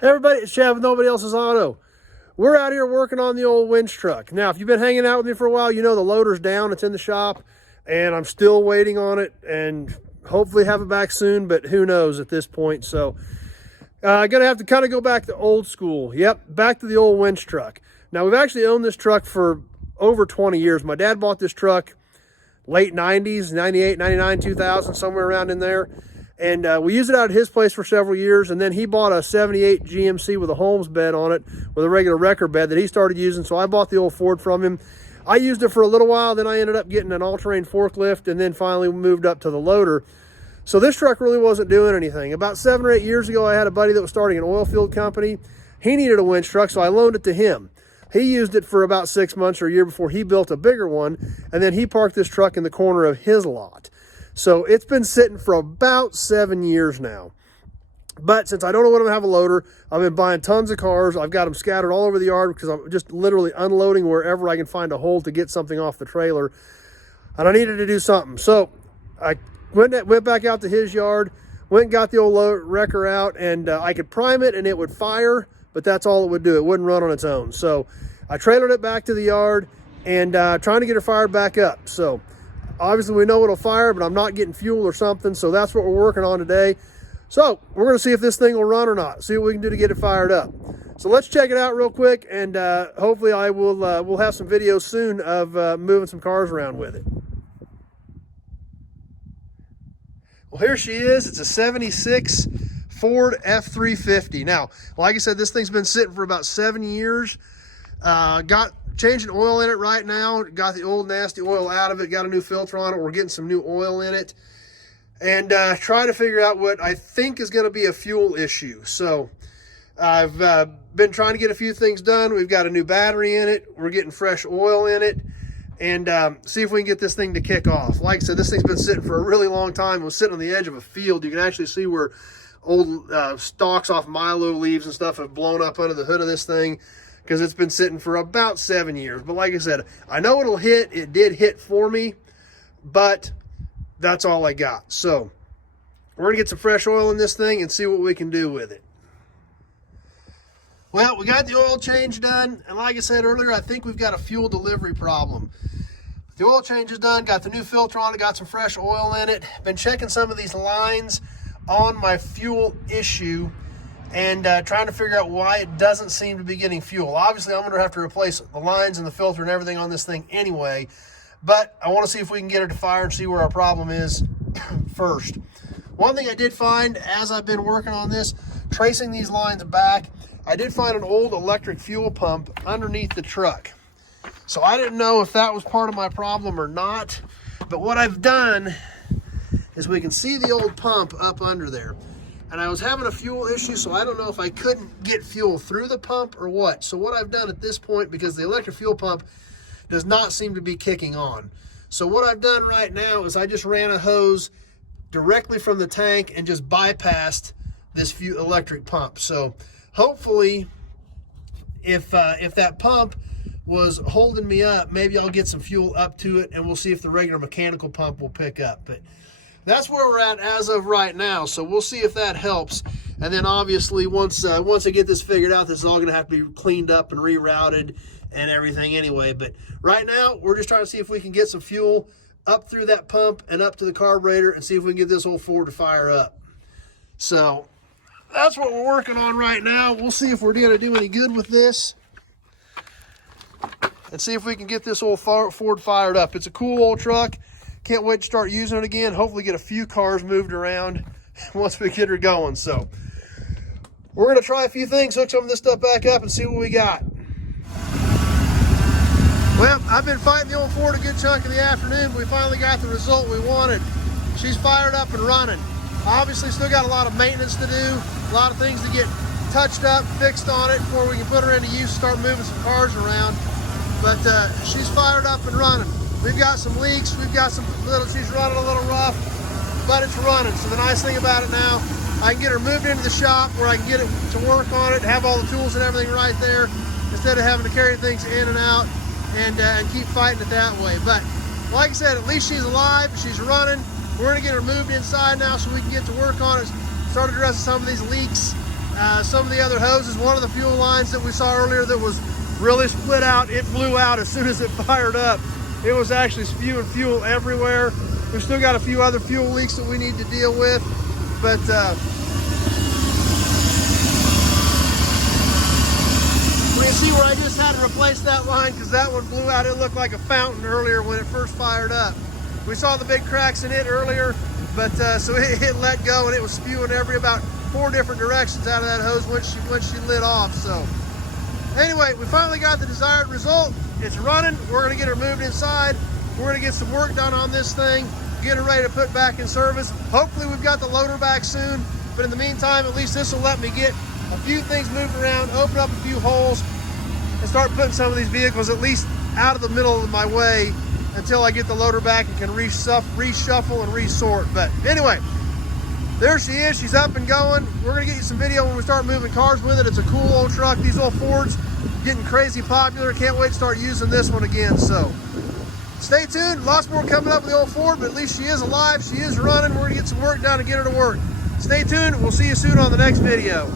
Hey everybody, it's Chad with Nobody Else's Auto. We're out here working on the old winch truck. Now, if you've been hanging out with me for a while, you know the loader's down, it's in the shop, and I'm still waiting on it, and hopefully have it back soon, but who knows at this point. So, I'm gonna have to kind of go back to old school. Yep, back to the old winch truck. Now, we've actually owned this truck for over 20 years. My dad bought this truck late 90s, 98, 99, 2000, somewhere around in there. And we used it out at his place for several years, and then he bought a 78 GMC with a Holmes bed on it, with a regular wrecker bed that he started using, so I bought the old Ford from him. I used it for a little while, then I ended up getting an all-terrain forklift, and then finally moved up to the loader. So this truck really wasn't doing anything. About 7 or 8 years ago, I had a buddy that was starting an oil field company. He needed a winch truck, so I loaned it to him. He used it for about 6 months or a year before he built a bigger one, and then he parked this truck in the corner of his lot. So it's been sitting for about 7 years now. But since I don't know when I'm gonna have a loader, I've been buying tons of cars. I've got them scattered all over the yard because I'm just literally unloading wherever I can find a hole to get something off the trailer. And I needed to do something. So I went back out to his yard, went and got the old wrecker out, and I could prime it and it would fire, but that's all it would do. It wouldn't run on its own. So I trailered it back to the yard and trying to get her fired back up. So obviously we know it'll fire, but I'm not getting fuel or something, so that's what we're working on today. So we're gonna see if this thing will run or not, see what we can do to get it fired up. So let's check it out real quick, and hopefully we'll have some videos soon of moving some cars around with it. Well, here she is. It's a 76 Ford F-350. Now, like I said, this thing's been sitting for about 7 years. Got changing oil in it right now. Got the old nasty oil out of it. Got a new filter on it. We're getting some new oil in it. And trying to figure out what I think is going to be a fuel issue. So I've been trying to get a few things done. We've got a new battery in it. We're getting fresh oil in it. And see if we can get this thing to kick off. Like I said, this thing's been sitting for a really long time. It was sitting on the edge of a field. You can actually see where old stalks off Milo leaves and stuff have blown up under the hood of this thing, because it's been sitting for about 7 years. But like I said, I know it'll hit. It did hit for me, but that's all I got. So we're gonna get some fresh oil in this thing and see what we can do with it. Well, we got the oil change done, and like I said earlier, I think we've got a fuel delivery problem. The oil change is done, got the new filter on it, got some fresh oil in it. Been checking some of these lines on my fuel issue and trying to figure out why it doesn't seem to be getting fuel. Obviously, I'm gonna have to replace the lines and the filter and everything on this thing anyway, but I wanna see if we can get it to fire and see where our problem is first. One thing I did find as I've been working on this, tracing these lines back, I did find an old electric fuel pump underneath the truck. So I didn't know if that was part of my problem or not, but what I've done is we can see the old pump up under there. And I was having a fuel issue, so I don't know if I couldn't get fuel through the pump or what. So what I've done at this point, because the electric fuel pump does not seem to be kicking on. So what I've done right now is I just ran a hose directly from the tank and just bypassed this electric pump. So hopefully, if that pump was holding me up, maybe I'll get some fuel up to it, and we'll see if the regular mechanical pump will pick up. But that's where we're at as of right now. So we'll see if that helps. And then obviously once I get this figured out, this is all going to have to be cleaned up and rerouted and everything anyway. But right now, we're just trying to see if we can get some fuel up through that pump and up to the carburetor and see if we can get this old Ford to fire up. So that's what we're working on right now. We'll see if we're going to do any good with this and see if we can get this old Ford fired up. It's a cool old truck. Can't wait to start using it again. Hopefully get a few cars moved around once we get her going. So we're going to try a few things, hook some of this stuff back up and see what we got. Well, I've been fighting the old Ford a good chunk of the afternoon. We finally got the result we wanted. She's fired up and running. Obviously still got a lot of maintenance to do, a lot of things to get touched up, fixed on it before we can put her into use and start moving some cars around. But she's fired up and running. We've got some leaks, we've got some she's running a little rough, but it's running. So the nice thing about it now, I can get her moved into the shop where I can get it to work on it, have all the tools and everything right there, instead of having to carry things in and out and keep fighting it that way. But like I said, at least she's alive, she's running. We're gonna get her moved inside now so we can get to work on it, start addressing some of these leaks some of the other hoses. One of the fuel lines that we saw earlier that was really split out, it blew out as soon as it fired up. It was actually spewing fuel everywhere. We've still got a few other fuel leaks that we need to deal with, but we can see where I just had to replace that line because that one blew out. It looked like a fountain earlier when it first fired up. We saw the big cracks in it earlier, but so it let go and it was spewing about 4 different directions out of that hose when she lit off. So anyway, we finally got the desired result. It's running. We're going to get her moved inside. We're going to get some work done on this thing, get her ready to put back in service. Hopefully we've got the loader back soon, but in the meantime, at least this will let me get a few things moved around, open up a few holes, and start putting some of these vehicles at least out of the middle of my way until I get the loader back and can reshuffle and resort. But anyway, there she is. She's up and going. We're going to get you some video when we start moving cars with it. It's a cool old truck. These old Fords getting crazy popular. Can't wait to start using this one again. So stay tuned. Lots more coming up with the old Ford, but at least she is alive. She is running. We're going to get some work done and get her to work. Stay tuned. We'll see you soon on the next video.